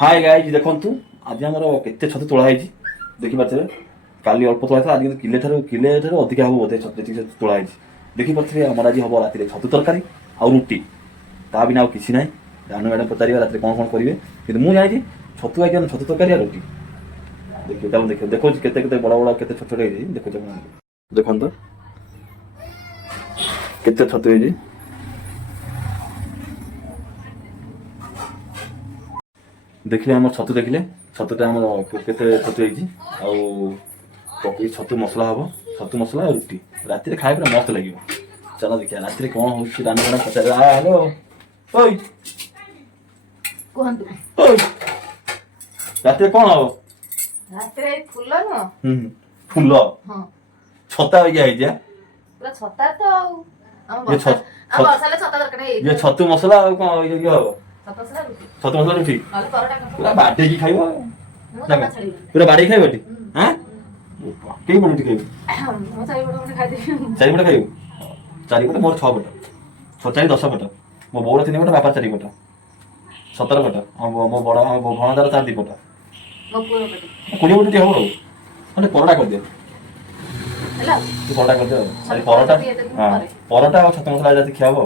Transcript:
hi guys देखंतु आज हमर केते छतु तोळा हैछि देखि पाछे काली अल्प तोळा था आज किले ठारो अधिक हबो बोधे छतु छतु तोळा हैछि देखि पाछे हमर आज हबो राती रे छतु तरकारी आ रुटी ता बिना किछि नै रानू मैडम पचारिबा राती कोन कोन करिवे किंतु मु जानि छतु आइटम छतु तरकारी आ रुटी देखि ताऊ देखो केते केते बड़ा बड़ा केते छोट छोट हैछि देखो देखंतु केते छतु हैछि देखिले आम छतु देखिले छतुटा आम केते छतु हैछि आउ पकई छतु मसला हबो छतु मसला और रुटी राती रे खाए पूरा मस्त लागिवो चलो देखिया राती रे कोन होछि रानू मैडम पचार आ हेलो ओय कहंतु ओय राती रे कोन हबो राती रे फुल न फूल हां छता हो गया हैछि पूरा छता तो हम ये मसाला छता दरकार है ये छतु मसला और कोन ये हबो छता मसाला रुटी छतु मसला रुटी नले परोटा पूरा बाडे की खाइबो मु तो छाड़ी पूरा बाडे खाइबो टी हां केई बडे खाइबो मु चाहि बडा खाइ दे चारि बटा खाइबो चारि बटा मोर 6 बटा 6 चारि 10 बटा मो बोर 3 बटा बापा 4 बटा 17 बटा मो बड़ा मो भणदार 4 बटा मो पूरा बटा 20 बटा हो अरे परोटा कर दे हेला तू परोटा कर दे अरे परोटा हां परोटा और छतु मसला जाती खियाबो